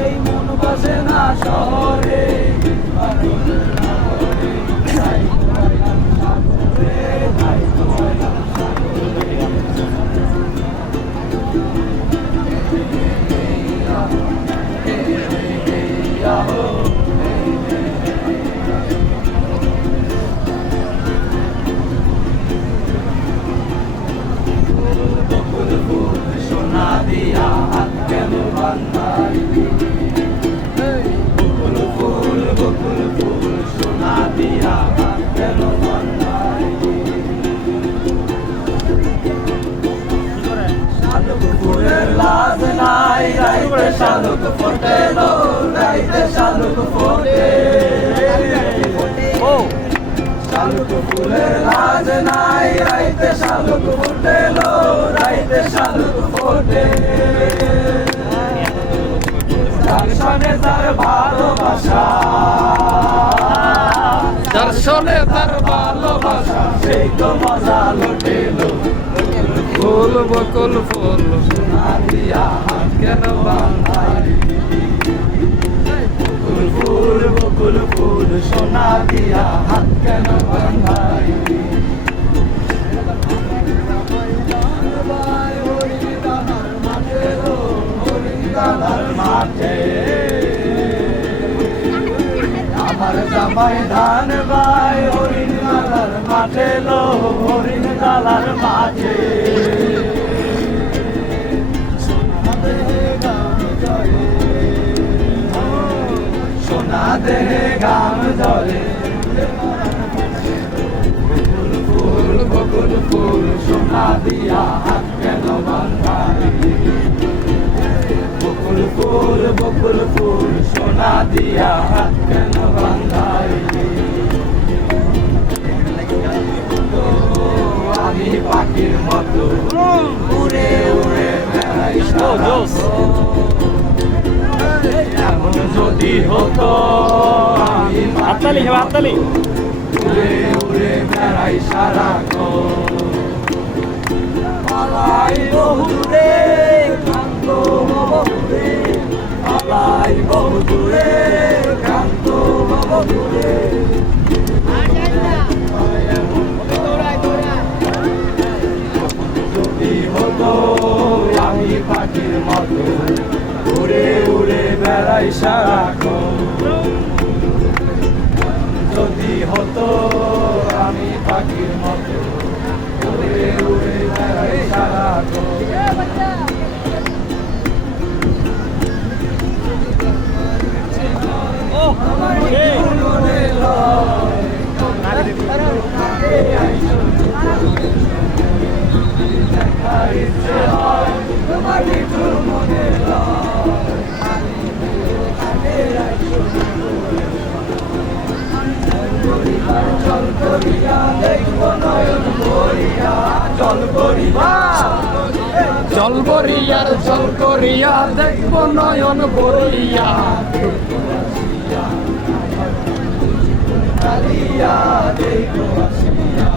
এই মন বসে না শহরে সোনা দিয়া হাত কেন বান্ধাই বকুল ফুল সোনা দিয়া হাত কেন বান্ধাই শালুক ফুলের লাজ নাই রাইতে শালুক ফোটেলো রাইতে শালুক ফোটে শালুক ফুলের লাজ নাই রাইতে শালুক ফোটেলো রাইতে শালুক ফোটে দর্শনে তার ভালোবাসা দর্শনে তার ভালোবাসা সেই তো মজা লুটেলো ফুল বকুল ফুল সোনা দিয়া হাত কেন বান্ধাই বকুল ফুল সোনা দিয়া হাত কেন বান্ধাই মাঠে আমার জামাই ধান ভাই হরিণ গালার মাঠে লো হরিণ গালার মাঠে সোনা দেহে গাম জলে বকুল ফুল সোনা দিয়া হাত কেন বান্ধাই বকুল ফুল সোনা দিয়া হাত কেন বান্ধাই আমি পাখির মতো উড়ে উড়ে বেড়াই এমন যদি হতো আমি হাততালি উড়ে উড়ে বেড়াই সারাক্ষণ পালাই বহুদূরে ক্লান্ত বহুদূরে পালাই বহুদূরে ক্লান্ত বহুদূরে যদি হতো আমি পাখির মতো উড়ে উড়ে বেড়াই সারাক্ষণ যদি হতো আমি পাখির মতো উড়ে উড়ে বেড়াই সারাক্ষণ জল করিয়া দেখব নয়ন ভরিয়া কালিয়া দেখো আসিয়া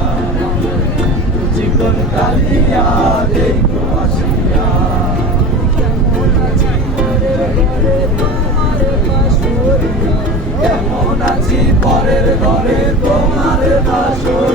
জীবন কালিয়া দেখো আসিয়া কেমন আছি পরের ঘরে তোমার বাসর